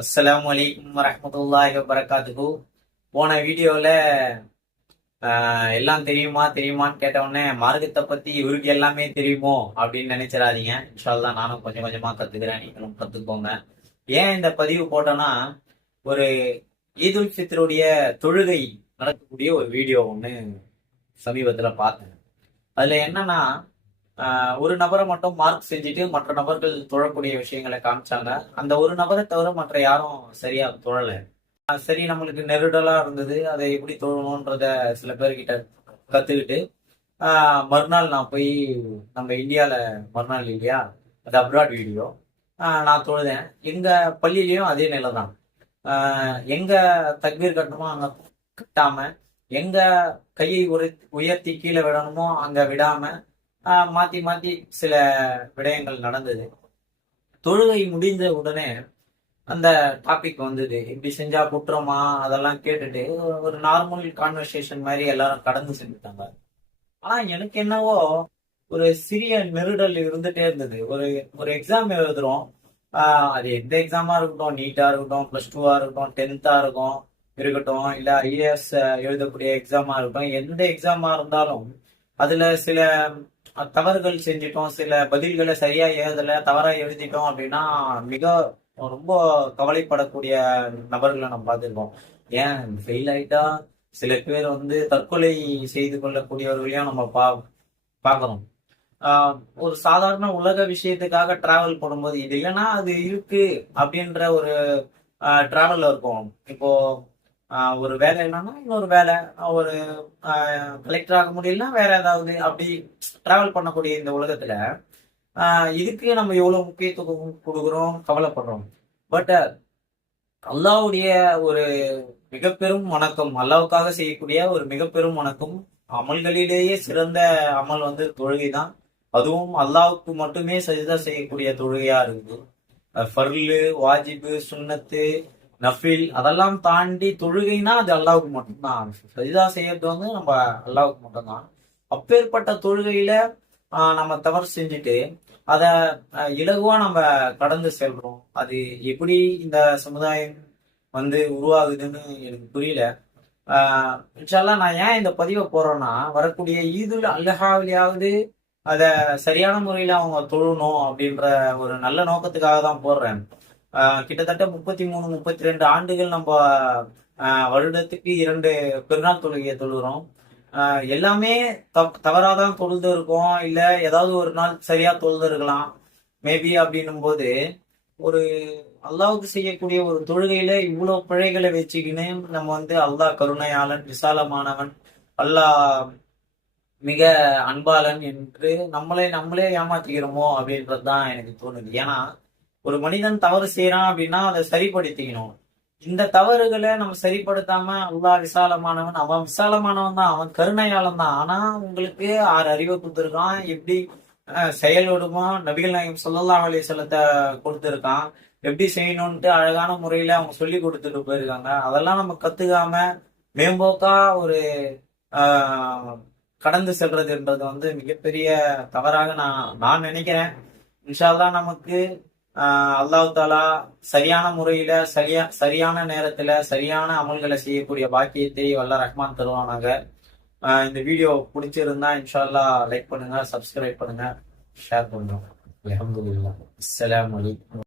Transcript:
அஸ்ஸலாமு அலைக்கும் வரஹ்மத்துல்லாஹி வபரகாத்துஹு. போன வீடியோல எல்லாம் தெரியுமா தெரியுமான்னு கேட்ட உடனே மார்க்கத்தை பத்தி இவருக்கு எல்லாமே தெரியுமோ அப்படின்னு நினைச்சிடாதீங்க. இன்ஷா அல்லாஹ் நானும் கொஞ்சம் கொஞ்சமா கத்துக்கிறேன், நீங்களும் கத்துக்கோங்க. ஏன் இந்த பதிவு போட்டோன்னா, ஒரு ஈதுல் ஃபித்ருடைய தொழுகை நடக்கக்கூடிய ஒரு வீடியோ ஒன்று சமீபத்துல பார்த்தேன். அதுல என்னன்னா, ஒரு நபரை மட்டும் மார்க் செஞ்சுட்டு மற்ற நபர்கள் தொழக்கூடிய விஷயங்களை காமிச்சாங்க. அந்த ஒரு நபரை தவிர மற்ற யாரும் சரியா தொழல. சரி, நம்மளுக்கு நெருடலா இருந்தது, அதை எப்படி தொழணுன்றத சில பேர்கிட்ட கத்துக்கிட்டு மறுநாள் நான் போய், நம்ம இந்தியால மறுநாள் இல்லையா, அது அப்ராட் வீடியோ, நான் தொழுதேன். எங்க பள்ளியிலயும் அதே நிலை தான். எங்க தக்பீர் கட்டணுமோ அங்க கட்டாம, எங்க கையை உயர்த்தி கீழே விடணுமோ அங்க விடாம, மாத்தி மாத்தி சில விடயங்கள் நடந்தது. தொழுகை முடிந்த உடனே அந்த டாபிக் வந்தது, இப்படி செஞ்சா குற்றமா, அதெல்லாம் கேட்டுட்டு ஒரு நார்மல் கான்வர்சேஷன் மாதிரி எல்லாரும் கடந்து செஞ்சுட்டாங்க. ஆனா எனக்கு என்னவோ ஒரு சிறிய நெருடல் இருந்துட்டே இருந்தது. ஒரு ஒரு எக்ஸாம் எழுதுறோம். அது எந்த எக்ஸாமா இருக்கட்டும், நீட்டா இருக்கட்டும், +2 இருக்கட்டும், 10th இருக்கட்டும், இல்ல ஐஏஎஸ் எழுதக்கூடிய எக்ஸாமா இருக்கட்டும், எந்த எக்ஸாமா இருந்தாலும் அதுல சில தவறுகள் செஞ்சிட்டோம், சில பதில்களை சரியா எழுதல, தவறா எழுதிட்டோம் அப்படின்னா மிக ரொம்ப கவலைப்படக்கூடிய நபர்களை நம்ம பார்த்திருக்கோம். ஏன் ஃபெயில் ஆயிட்டா சில பேர் வந்து தற்கொலை செய்து கொள்ளக்கூடியவர்களையும் நம்ம பார்க்கிறோம். ஒரு சாதாரண உலக விஷயத்துக்காக டிராவல் பண்ணும்போது இது இல்லைன்னா அது இருக்கு அப்படின்ற ஒரு டிராவல்ல இருக்கும். இப்போ ஒரு வேலை இல்லைன்னா இன்னொரு வேலை, ஒரு கலெக்டர் ஆக முடியலன்னா வேற ஏதாவது, அப்படி டிராவல் பண்ணக்கூடிய இந்த உலகத்துல இதுக்கு நம்ம எவ்வளவு முக்கியத்துவம் கொடுக்குறோம், கவலைப்படுறோம். பட் அல்லாவுடைய ஒரு மிக பெரும் வணக்கம், அல்லாவுக்காக செய்யக்கூடிய ஒரு மிக பெரும் வணக்கம், அமல்களிலேயே சிறந்த அமல் வந்து தொழுகை தான். அதுவும் அல்லாவுக்கு மட்டுமே சஜிதா செய்யக்கூடிய தொழுகையா இருக்குது. ஃபர்லு, வாஜிபு, சுன்னத்து, நஃபில் அதெல்லாம் தாண்டி தொழுகைனா அது அல்லாவுக்கு மட்டும்தான். சஜிதா செய்யறது வந்து நம்ம அல்லாவுக்கு மட்டும்தான். அப்பேற்பட்ட தொழுகையில நம்ம தவறு செஞ்சுட்டு அத இலகுவா நம்ம கடந்து செல்றோம். அது எப்படி இந்த சமுதாயம் வந்து உருவாகுதுன்னு எனக்கு புரியல. இன்ஷால்லா நான் ஏன் இந்த பதிவை போடுறேன்னா, வரக்கூடிய ஈதுல் அல்ஹாவிலாவது அத சரியான முறையில அவங்க தொழணும் அப்படின்ற ஒரு நல்ல நோக்கத்துக்காக தான் போடுறேன். கிட்டத்தட்ட 33 32 ஆண்டுகள் நம்ம வருடத்துக்கு 2 பெருநாள் தொழுகையை தொழுகிறோம். எல்லாமே தவறாதான் தொழுது இருக்கோம், இல்ல ஏதாவது ஒரு நாள் சரியா தொழுது இருக்கலாம் மேபி. அப்படின்னும் போது ஒரு அல்லாவுக்கு செய்யக்கூடிய ஒரு தொழுகையில இவ்வளவு பிழைகளை வச்சுக்கின்னு நம்ம வந்து அல்லாஹ் கருணையாளன், விசாலமானவன், அல்லாஹ் மிக அன்பாளன் என்று நம்மளே ஏமாத்திக்கிறோமோ அப்படின்றதுதான் எனக்கு தோணுது. ஏன்னா ஒரு மனிதன் தவறு செய்யறான் அப்படின்னா அதை சரிப்படுத்திக்கணும். இந்த தவறுகளை நம்ம சரிப்படுத்தாம அல்லாஹ் விசாலமானவன், அவன் விசாலமானவன் தான், அவன் கருணையாளன் தான். ஆனா உங்களுக்கு 6 அறிவை கொடுத்துருக்கான், எப்படி செயல்படுமா நபிகள் நாயகம் ஸல்லல்லாஹு அலைஹி வஸல்லத்தை கொடுத்துருக்கான், எப்படி செய்யணும்ட்டு அழகான முறையில அவங்க சொல்லி கொடுத்துட்டு போயிருக்காங்க. அதெல்லாம் நம்ம கத்துக்காம மேம்போக்கா ஒரு கடந்து செல்றது என்பது வந்து மிகப்பெரிய தவறாக நான் நினைக்கிறேன். இன்ஷா அல்லாஹ் நமக்கு அல்லாஹ் தாலா சரியான முறையில சரியான நேரத்துல சரியான அமல்களை செய்யக்கூடிய பாக்கியத்தை வல்ல ரஹ்மான் தருவானாக. இந்த வீடியோ பிடிச்சிருந்தா இன்ஷா அல்லாஹ் லைக் பண்ணுங்க, சப்ஸ்கிரைப் பண்ணுங்க, ஷேர் பண்ணுங்க. அல்ஹம்துலில்லாஹ். அஸ்ஸலாமு அலைக்கும்.